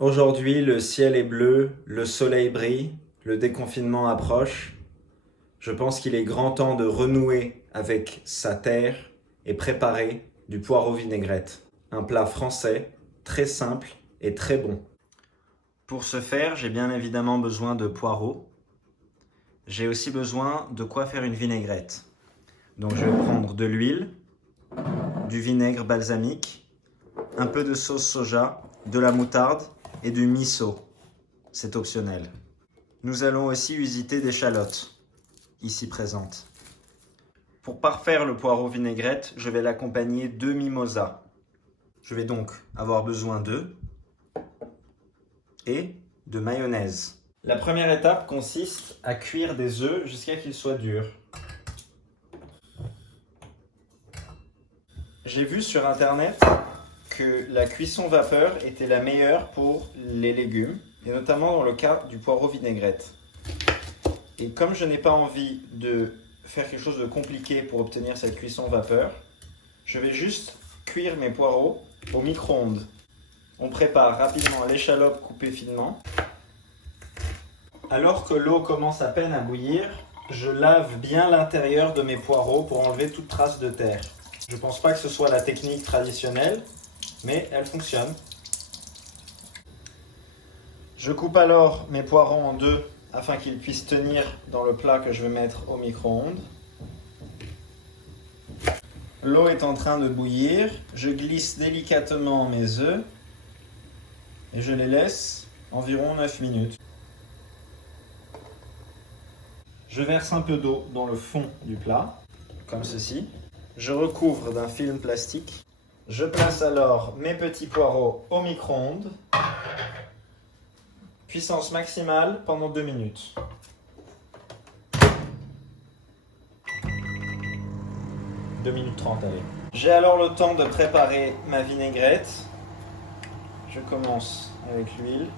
Aujourd'hui, le ciel est bleu, le soleil brille, le déconfinement approche. Je pense qu'il est grand temps de renouer avec sa terre et préparer du poireau vinaigrette. Un plat français, très simple et très bon. Pour ce faire, j'ai bien évidemment besoin de poireaux. J'ai aussi besoin de quoi faire une vinaigrette. Donc je vais prendre de l'huile, du vinaigre balsamique, un peu de sauce soja, de la moutarde et du miso. C'est optionnel. Nous allons aussi usiter des échalotes, ici présentes. Pour parfaire le poireau vinaigrette, je vais l'accompagner de mimosa. Je vais donc avoir besoin d'œufs et de mayonnaise. La première étape consiste à cuire des œufs jusqu'à qu'ils soient durs. J'ai vu sur internet que la cuisson vapeur était la meilleure pour les légumes, et notamment dans le cas du poireau vinaigrette. Et comme je n'ai pas envie de faire quelque chose de compliqué pour obtenir cette cuisson vapeur, je vais juste cuire mes poireaux au micro-ondes. On prépare rapidement l'échalote coupée finement. Alors que l'eau commence à peine à bouillir, je lave bien l'intérieur de mes poireaux pour enlever toute trace de terre. Je ne pense pas que ce soit la technique traditionnelle, mais elle fonctionne. Je coupe alors mes poireaux en deux afin qu'ils puissent tenir dans le plat que je vais mettre au micro-ondes. L'eau est en train de bouillir, je glisse délicatement mes œufs et je les laisse environ 9 minutes. Je verse un peu d'eau dans le fond du plat, comme ceci. Je recouvre d'un film plastique. Je place alors mes petits poireaux au micro-ondes. Puissance maximale pendant 2 minutes. « 2 minutes 30, allez. J'ai alors le temps de préparer ma vinaigrette. Je commence avec l'huile,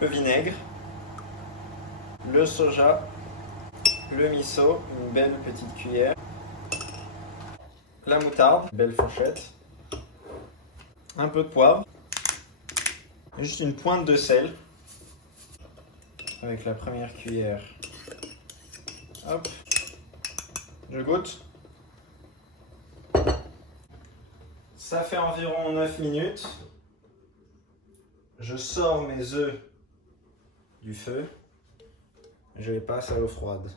le vinaigre, le soja, le miso, une belle petite cuillère, la moutarde, une belle fourchette, un peu de poivre, juste une pointe de sel avec la première cuillère. Hop, je goûte. Ça fait environ 9 minutes. Je sors mes œufs du feu. Je les passe à l'eau froide.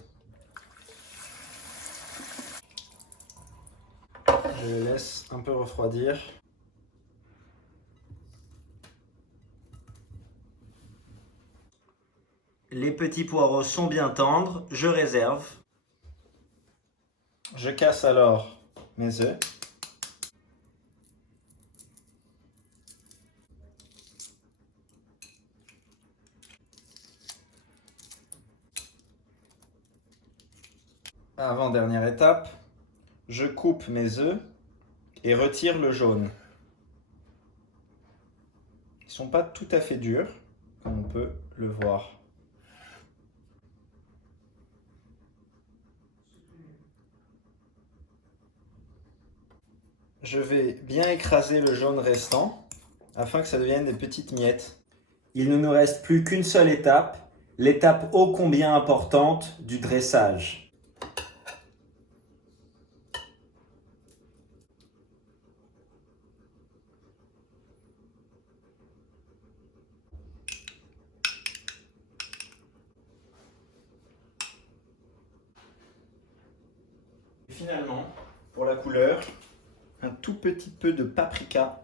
Je les laisse un peu refroidir. Les petits poireaux sont bien tendres, je réserve. Je casse alors mes œufs. Avant-dernière étape, je coupe mes œufs et retire le jaune. Ils ne sont pas tout à fait durs, comme on peut le voir. Je vais bien écraser le jaune restant afin que ça devienne des petites miettes. Il ne nous reste plus qu'une seule étape, l'étape ô combien importante du dressage. Et finalement, pour la couleur, un tout petit peu de paprika.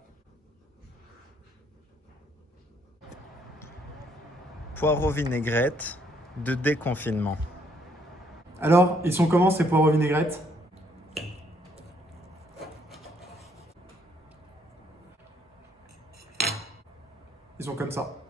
Poireau vinaigrette de déconfinement. Alors, ils sont comment ces poireaux vinaigrettes? Ils sont comme ça.